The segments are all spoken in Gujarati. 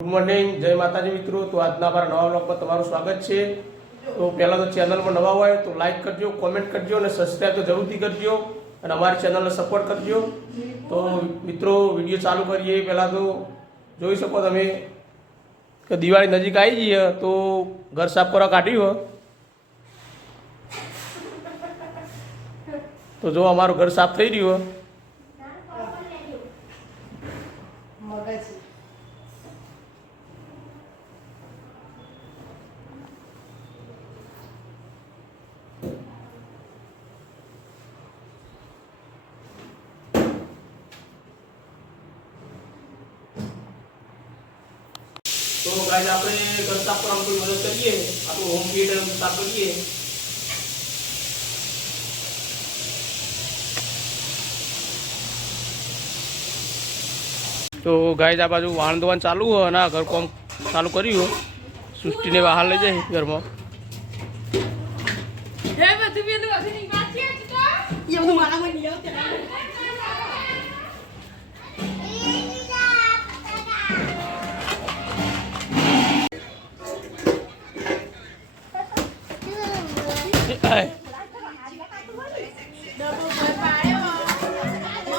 ગુડ મોર્નિંગ, જય માતાજી મિત્રો। તો આજના અમારા નવા બ્લોગમાં તમારું સ્વાગત છે। તો પહેલાં તો ચેનલમાં નવા હોય તો લાઈક કરજો, કોમેન્ટ કરજો અને સબસ્ક્રાઈબ તો જરૂરથી કરજો અને અમારી ચેનલને સપોર્ટ કરજો। તો મિત્રો વિડીયો ચાલુ કરીએ પહેલાં તો જોઈ શકો તમે કે દિવાળી નજીક આવી જઈએ તો ઘર સાફ કરવા કાઢ્યું। તો જો અમારું ઘર સાફ થઈ રહ્યું। तो गाइस આપણે ઘર સાફ કરવામાં કોઈ મદદ કરીએ, આપણું હોમ થિયેટર સાફ કરીએ। તો ગાइस આ બાજુ વાહન ધોવાનું ચાલુ હોય અને ઘર કામ ચાલુ કર્યું। સૃષ્ટિને બહાર લઈ જાય ઘરમાં। હે બધું પેલું અગની વાત છે તો એ બધું મારામાં નહીં આવતું।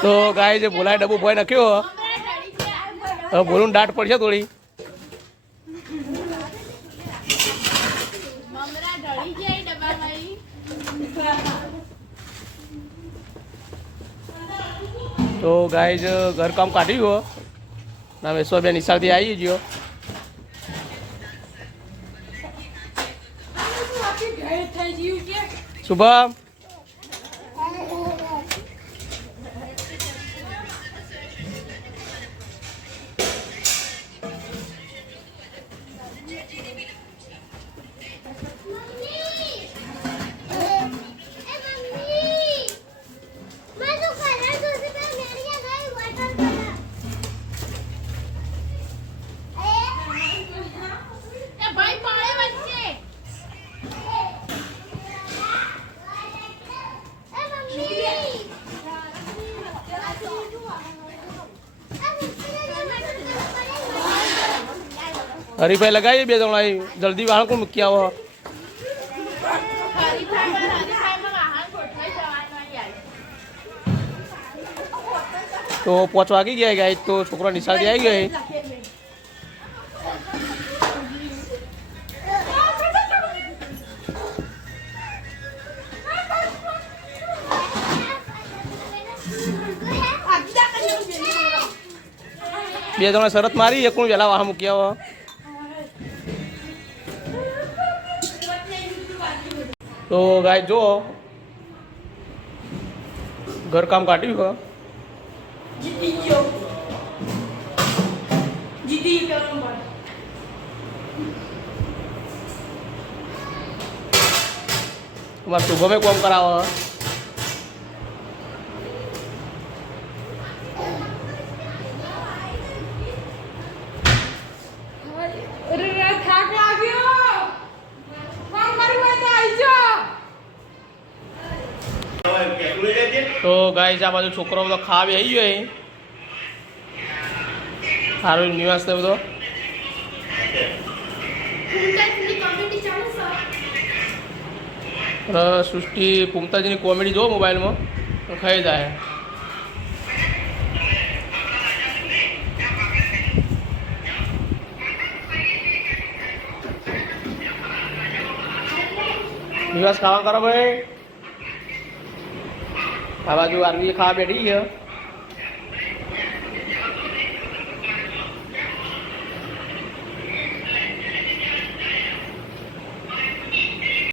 तो गाइस बोला डब्बू भाई नख्यो बोलू डांट पड़ थोड़ी। तो गाइस घर काम काढ़ी हो ना वेसो बे निशाल थी आई जो सुबह हरीफाई लगाइए बे जणा जल्दी वाहन को मूकी आवो। तो 5 वागी गया गाइस तो छोकरा निशाल आई गए। बे जणा शरत मारी एक वेला वाह मूकी आवो। तो गाइस जो घर काम काढ़ी हो सुबह में काम कराव। तो गाइस आ बाजू छोकरो बधो खावे आई गयो हारो निवास ने बधो सृष्टि पुमताजी की कॉमेडी जो मोबाइल में तो खाई जाए। निवास खावा करो भाई आ बाजू आरवी खा बैठी है।